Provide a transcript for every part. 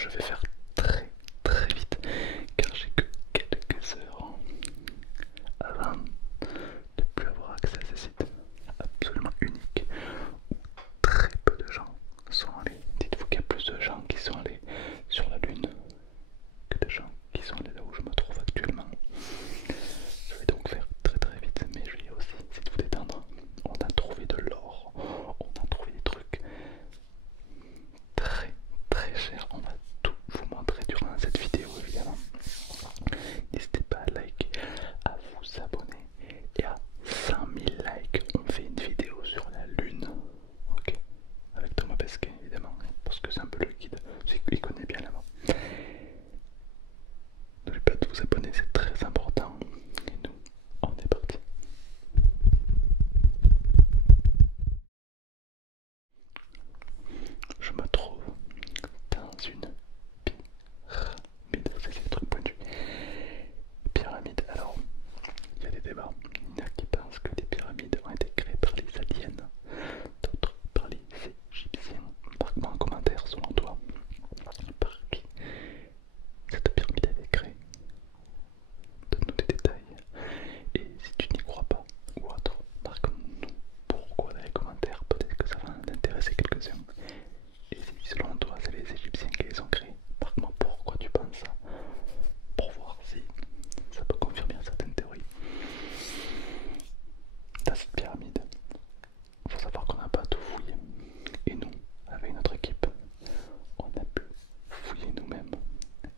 je vais faire très très vite car j'ai que quelques heures avant de plus avoir accès à ces sites absolument uniques où très peu de gens sont allés. Dites-vous qu'il y a plus de gens qui sont allés sur la Lune que de gens qui sont allés là où je me trouve actuellement. Je vais donc faire très très vite, mais je vais aussi essayer de vous détendre. On a trouvé de l'or, on a trouvé des trucs très très chers. On va tout vous montrer durant cette vidéo évidemment. N'hésitez pas à liker, à vous abonner et à 100 000 likes, on fait une vidéo sur la Lune. Ok, avec Thomas Pesquet évidemment, parce que c'est un peu le guide, il connaît bien là-bas. N'oubliez pas de vous abonner, c'est très important. Et nous, on est parti. Je me trouve dans une pyramide, c'est des trucs pointus. Pyramide, alors, il y a des débats. Il y en a qui pensent que les pyramides ont été créées par les aliens, d'autres par les Égyptiens. Marque-moi en commentaire selon toi, par qui cette pyramide a été créée. Donne-nous des détails. Et si tu n'y crois pas, ou autre, marque-nous pourquoi dans les commentaires, peut-être que ça va en intéresser quelques-uns. Et si selon toi c'est les Égyptiens qui les ont créés, marque-moi pourquoi tu penses ça, pour voir si ça peut confirmer certaines théories. Dans cette pyramide, il faut savoir qu'on n'a pas tout fouillé. Et nous, avec notre équipe, on a pu fouiller nous-mêmes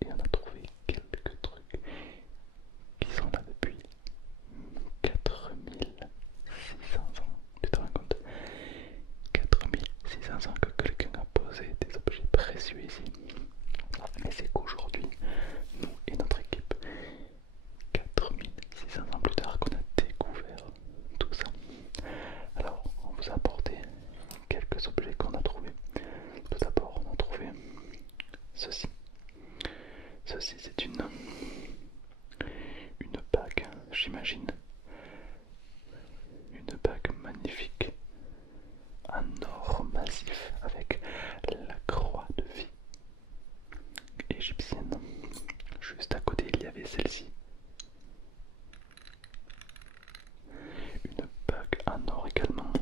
et on a trouvé quelques trucs qui sont là depuis 4600 ans. Tu te rends compte? 4600 ans que quelqu'un a posé des objets précieux ici. Et c'est qu'aujourd'hui, nous et notre équipe, 4600 ans plus tard, qu'on a découvert tout ça. Alors, on vous a apporté quelques objets qu'on a trouvés. Tout d'abord, on a trouvé ceci. Ceci, c'est une bague, j'imagine. Une bague magnifique en or massif avec la croix de vie égyptienne. Juste à côté, il y avait celle-ci. Une bague en or également,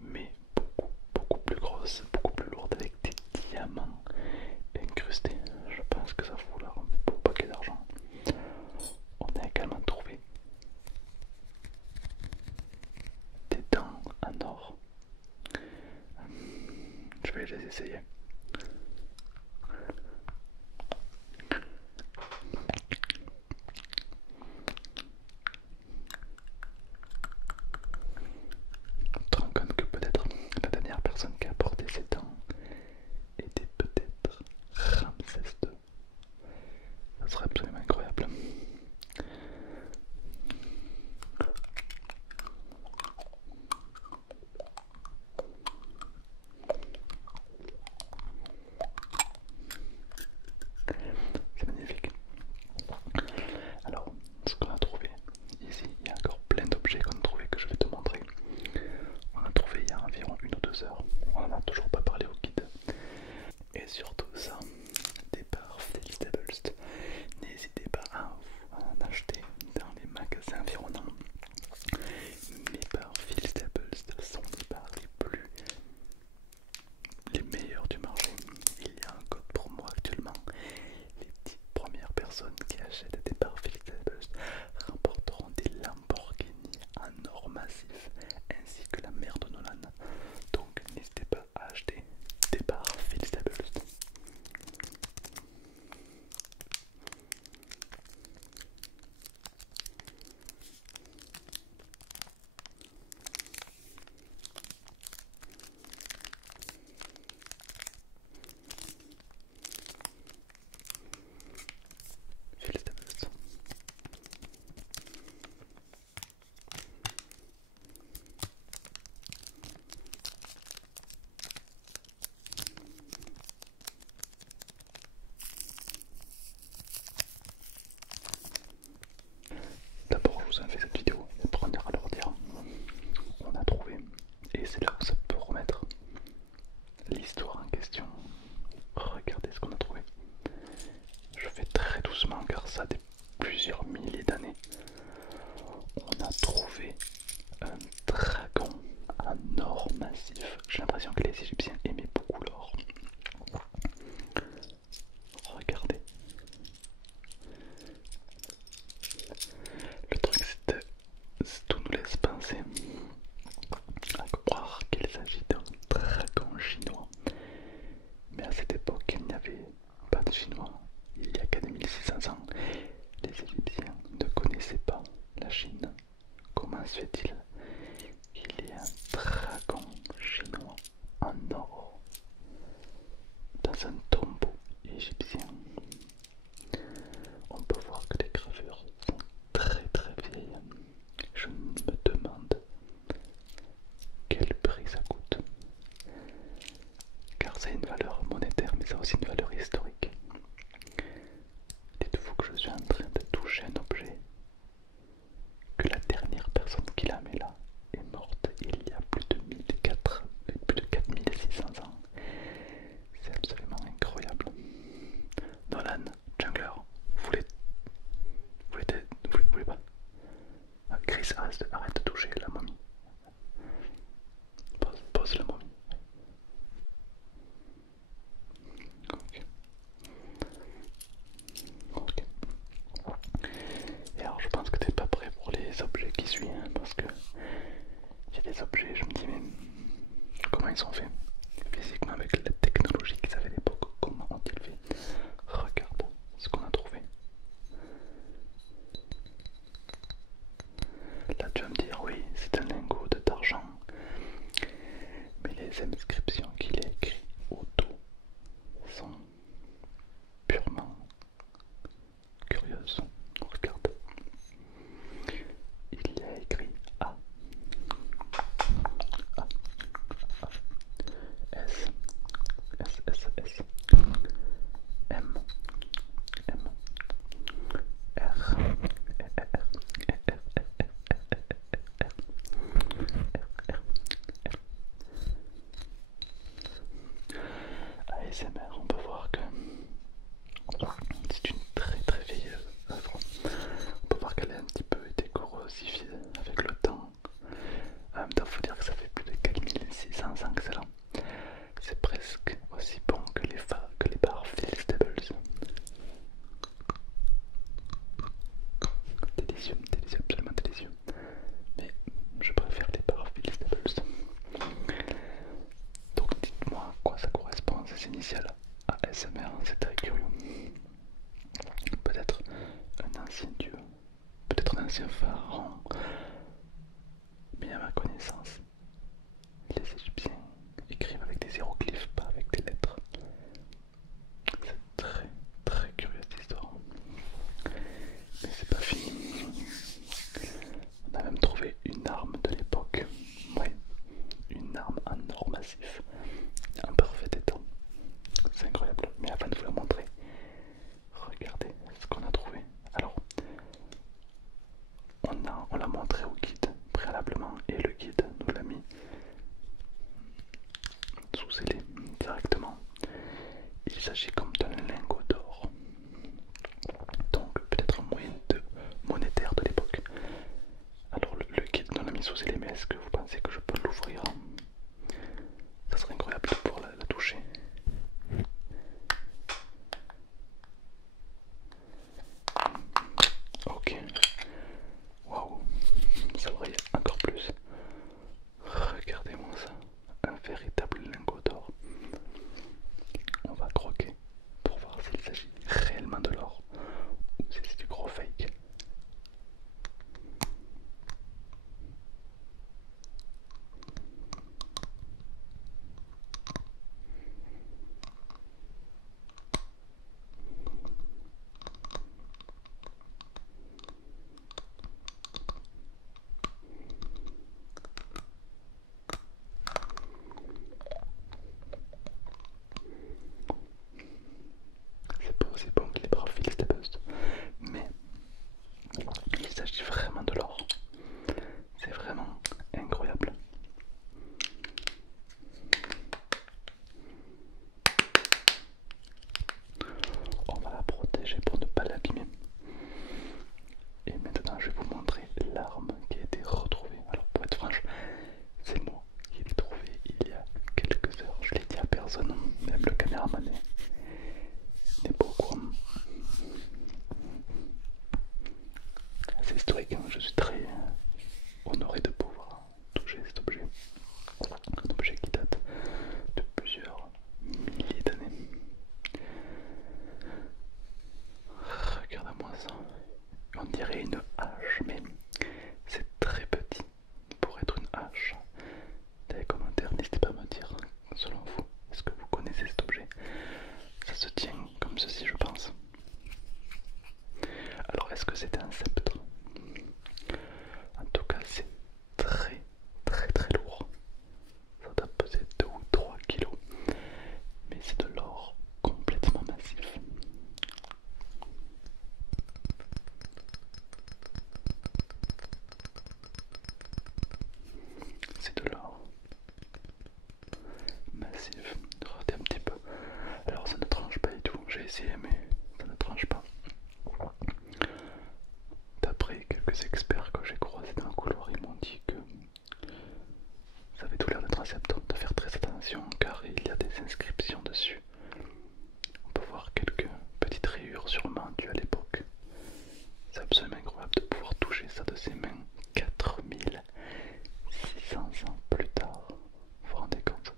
mais beaucoup plus grosse, beaucoup plus lourde avec des diamants incrustés. Je pense que ça vaut là un beau paquet d'argent. On a également trouvé des dents en or. Je vais les essayer. Tu te rends compte que peut-être la dernière personne qui a apporté ces dents était peut-être Ramsès II. Ça serait absolument incroyable. C'est magnifique. Alors, ce qu'on a trouvé ici, il y a encore plein d'objets qu'on a trouvé que je vais te montrer. On a trouvé il y a environ 1 ou 2 heures. On n'en a toujours pas parlé au guide. Et surtout ça, des barres Vegetables. N'hésitez pas à en acheter dans les magasins environnants. Mes barres Vegetables sont les barres les meilleures du marché. Il y a un code pour moi actuellement. Les 10 premières personnes qui achètent des barres Vegetables remporteront des Lamborghini en or massif ainsi que la mère de Nolan. Donc n'hésitez pas à acheter des barres Vegetables. ça plusieurs milliers d'années, on a trouvé un dragon en or massif. J'ai l'impression que les Égyptiens aimaient beaucoup l'or. Regardez. Le truc c'est tout nous laisse penser à croire qu'il s'agit d'un dragon chinois. Mais à cette époque, il n'y avait pas de chinois. Il y a 4600 ans, les Égyptiens ne connaissaient pas la Chine. Comment se fait-il qu'il y ait un dragon chinois en or dans un tombeau égyptien? On peut voir que les gravures sont très très vieilles. Je me demande quel prix ça coûte, car ça a une valeur monétaire mais ça a aussi une valeur historique. Dites-vous que je suis en train de toucher un objet que la dernière personne qui l'a mis là est morte il y a plus de 4600 ans. C'est absolument incroyable. Nolan, Jungler, vous voulez pas? Ah, Chris, arrête de toucher la momie. Pose la momie. Ok. Ok. Et alors je pense que t'es pas prêt pour les objets qui suivent, hein, parce que il y a des objets, je me dis mais comment ils sont faits physiquement avec la technologie qu'ils avaient à l'époque, comment ont-ils fait? Regarde ce qu'on a trouvé. Là tu vas me dire oui c'est un lingot d'argent, mais les inscriptions qu'il est écrites au dos sont purement curieuses. Regarde. Il y a écrit A, A, A, S, S, S, S, M, M, R, ASMR, on peut voir que c'est une très très vieille œuvre. On peut voir qu'elle a un petit peu été corrosifiée avec le temps. En même temps, il faut dire que ça fait plus de 4600 ans que c'est là. C'est presque aussi bon que les bars Feastables. Délicieux, délicieux, absolument délicieux. Mais je préfère les bars Feastables. Donc dites-moi à quoi ça correspond ces initiales. ASMR, c'est très curieux. Peut-être un ancien dieu, peut-être un ancien pharaon. Mais à ma connaissance, les Égyptiens écrivent avec des hiéroglyphes, pas avec des lettres. C'est très très curieux cette histoire. Mais c'est pas fini. On a même trouvé une arme de l'époque. Oui, une arme en or massif, en parfait état. C'est incroyable. Mais avant de vous la montrer, regardez ce qu'on a trouvé. Alors, on l'a montré au guide préalablement et le guide nous l'a mis sous scellé directement. Il s'agit comme d'un lingot d'or, donc peut-être un moyen de monétaire de l'époque. Alors le guide nous l'a mis sous scellé, mais est-ce que vous pensez que je peux l'ouvrir? Ça serait incroyable de pouvoir la toucher. Ok, waouh, ça brille encore plus. Regardez-moi ça, un véritable lingot d'or. On va croquer pour voir s'il s'agit réellement de l'or ou si c'est du gros fake. C'est pas aussi bon que les bras Feastables, mais il s'agit vraiment de l'or. C'est vraiment incroyable. On va la protéger pour ne pas l'abîmer. essayé mais ça ne tranche pas. D'après quelques experts que j'ai croisés dans le couloir, ils m'ont dit que ça avait tout l'air d'être acceptable, de faire très attention car il y a des inscriptions dessus. On peut voir quelques petites rayures sûrement dues à l'époque. C'est absolument incroyable de pouvoir toucher ça de ses mains 4600 ans plus tard. Vous vous rendez compte?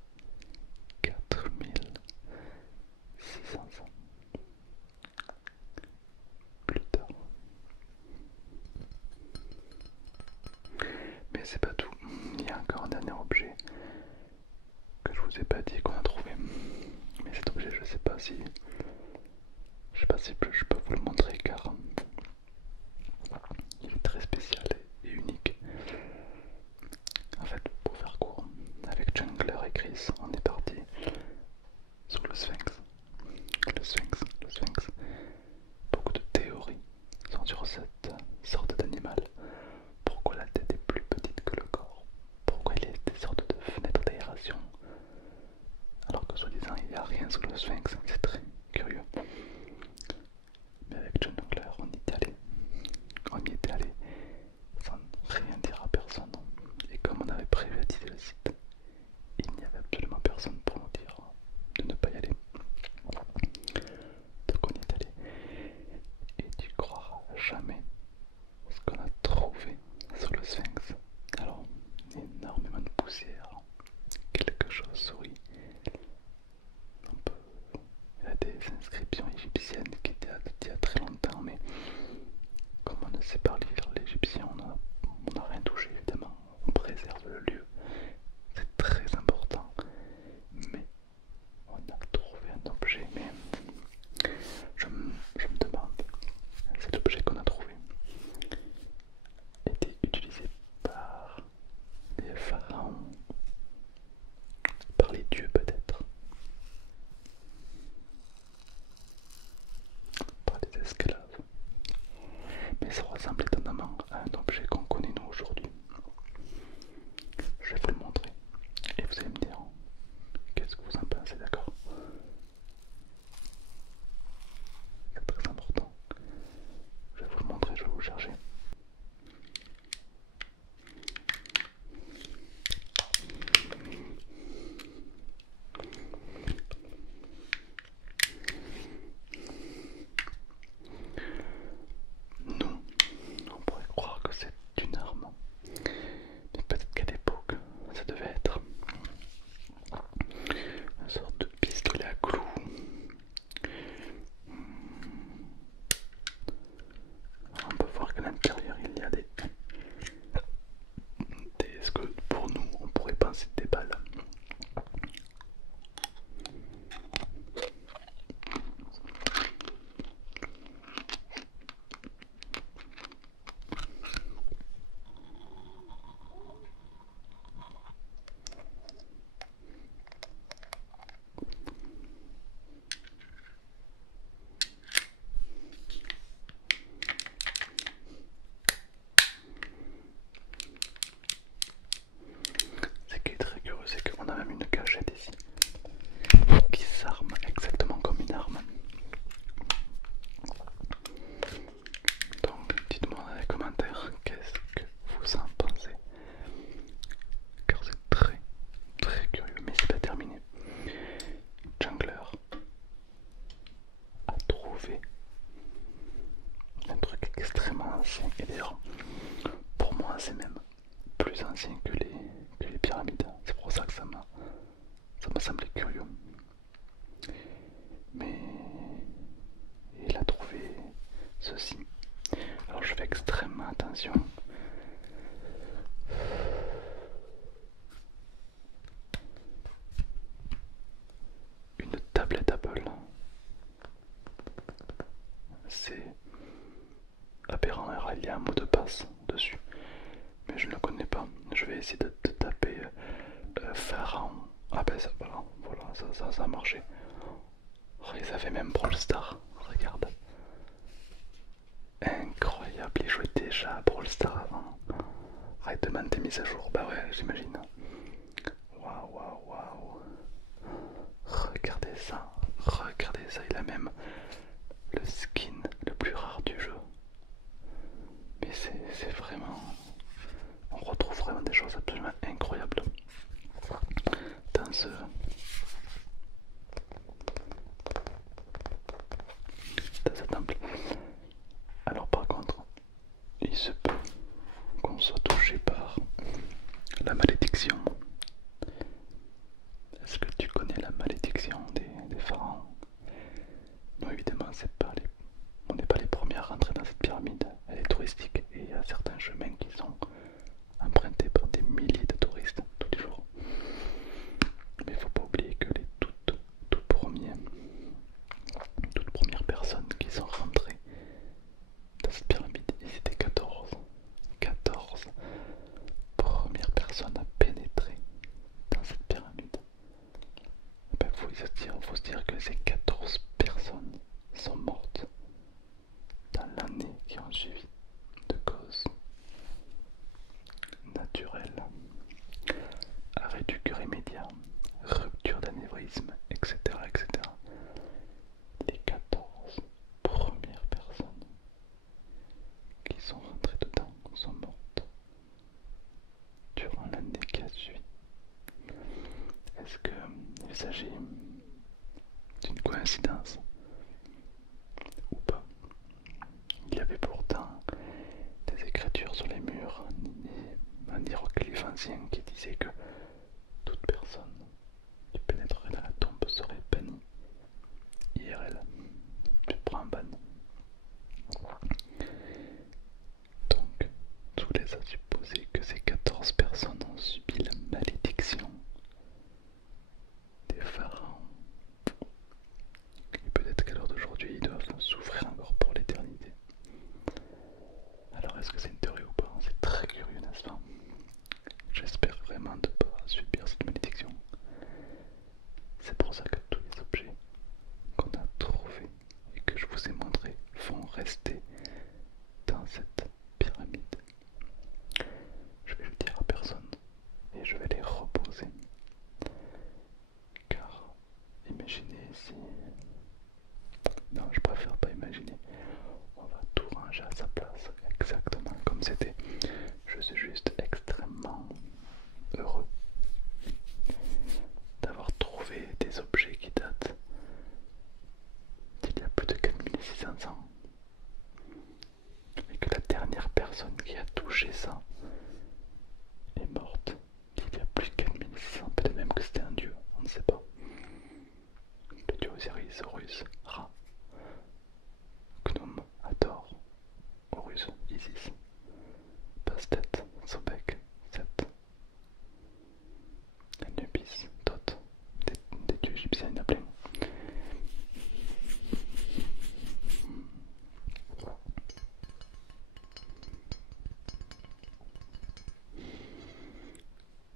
4600 ans plus tard. Mais c'est pas tout. Il y a encore un dernier objet que je vous ai pas dit qu'on a trouvé. Mais cet objet, je sais pas si je peux vous le montrer car il est très spécial et unique. En fait, pour faire court, avec Jungler et Chris, on est parti sur le Sphinx. Le Sphinx. Beaucoup de théories sont sur cette sorte d'animal. Pourquoi la tête est plus petite que le corps? Pourquoi il y a des sortes de fenêtres d'aération alors que soi-disant il n'y a rien sous le Sphinx? C'est très curieux. Mais avec Jungler, on y était allé. On y était allé sans rien dire à personne. Et comme on avait prévu d'utiliser le site, il n'y avait absolument personne pour nous dire de ne pas y aller. Donc on y est allé. Et tu croiras jamais ce qu'on a trouvé sur le Sphinx. Alors, énormément de poussière, quelque chose, oui. Il y a des inscriptions égyptiennes qui datent d'il y a très longtemps, mais comme on ne sait pas lire l'égyptien, on n'a rien touché évidemment. On préserve le lieu, c'est très important. Mais on a trouvé un objet, mais je me demande, cet objet qu'on a trouvé était utilisé par les pharaons, par les dieux peut-être, par les esclaves. Mais ça ressemble étonnamment à un objet qu'on connaît nous aujourd'hui. Je vais vous le montrer et vous allez me dire qu'est-ce que vous en pensez, d'accord? C'est très important. Je vais vous le montrer, je vais vous le chercher. Nous, on pourrait croire que c'est une arme, mais peut-être qu'à l'époque, ça devait être une sorte de pistolet à clous. On peut voir qu'à l'intérieur il y a ce que pour nous on pourrait penser des balles. Ce qui est très curieux, c'est qu'on a même une cachette ici qui s'arme exactement comme une arme. Donc dites-moi dans les commentaires qu'est-ce que vous en pensez, car c'est très très curieux, mais c'est pas terminé. Jungler a trouvé un truc extrêmement ancien, et d'ailleurs pour moi c'est même plus ancien que les pyramides. C'est pour ça que ça m'a semblé curieux. Mais il a trouvé ceci. Alors je fais extrêmement attention. Une tablette Apple. C'est aberrant, il y a un mot de passe dessus. Mais je ne le connais pas. Je vais essayer de taper Pharaon. Ah ben ça, voilà, ça a marché. Oh, ils avaient même Brawl Stars, regarde. Incroyable, ils jouaient déjà à Brawl Stars avant. Arrête de demander tes mises à jour, bah ouais, j'imagine. Waouh. Regardez ça, il a même faut se dire que ces 14 personnes sont mortes dans l'année qui ont suivi de causes naturelles, arrêt du cœur immédiat, rupture d'anévrisme, etc., etc. Les 14 premières personnes qui sont rentrées dedans sont mortes durant l'année qui a suivi. Est-ce qu'il s'agit d'une coïncidence ou pas? Il y avait pourtant des écritures sur les murs, un hiéroglyphe ancien qui disait que toute personne qui pénétrerait dans la tombe serait bannie. IRL, tu te prends un ban. Donc, tout laisse à supposer que ces 14 personnes ont subi la malédiction des pharaons. Et peut-être qu'à l'heure d'aujourd'hui, ils doivent souffrir encore pour l'éternité. Alors, est-ce que c'est une théorie ou pas? C'est très curieux, n'est-ce pas? J'espère vraiment ne pas subir cette malédiction. C'est pour ça que tous les objets qu'on a trouvés et que je vous ai montrés vont rester dans cette pyramide. Je vais le dire à personne et je vais les reposer. Car imaginez si... Non, je préfère pas imaginer. On va tout ranger à sa place, exactement comme c'était. Je suis juste extrêmement heureux d'avoir trouvé des objets qui datent d'il y a plus de 4600 ans. Et que la dernière personne qui a touché ça est morte il y a plus de 4600 ans, peut-être même que c'était un dieu, on ne sait pas. Le dieu Osiris, Horus, Ra, Gnome, Hathor, Horus, Isis, Bastet, Sobek, Seth, Anubis, Thoth, des dieux égyptiens, il y en a plein.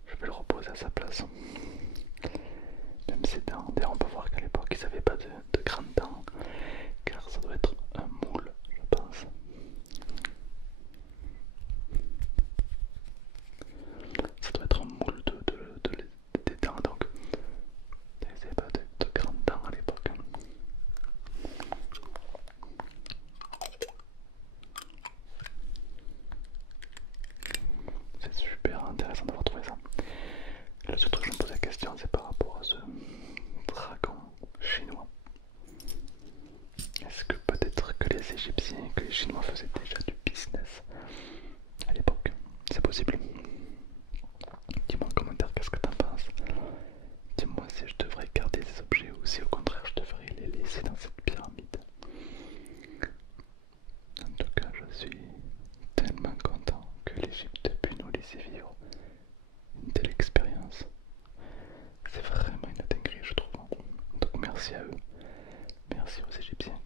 Je vais le reposer à sa place. Même ses dents, d'ailleurs on peut voir qu'à l'époque ils n'avaient pas de grandes dents, car ça doit être un moule, je pense. Ça doit être un moule des dents, donc ils n'avaient pas de grandes dents à l'époque. C'est super intéressant d'avoir trouvé ça. Le seul truc que je me pose la question, c'est par rapport à ce dragon chinois. Est-ce que peut-être que les Égyptiens et que les Chinois faisaient déjà du business à l'époque? C'est possible. Dis-moi en commentaire qu'est-ce que t'en penses. Dis-moi si je devrais garder ces objets ou si au contraire je devrais les laisser dans cette pyramide. En tout cas, je suis tellement content que l'Égypte ait pu nous laisser vivre une telle expérience. C'est vraiment une dinguerie, je trouve. Donc merci à eux, merci aux Égyptiens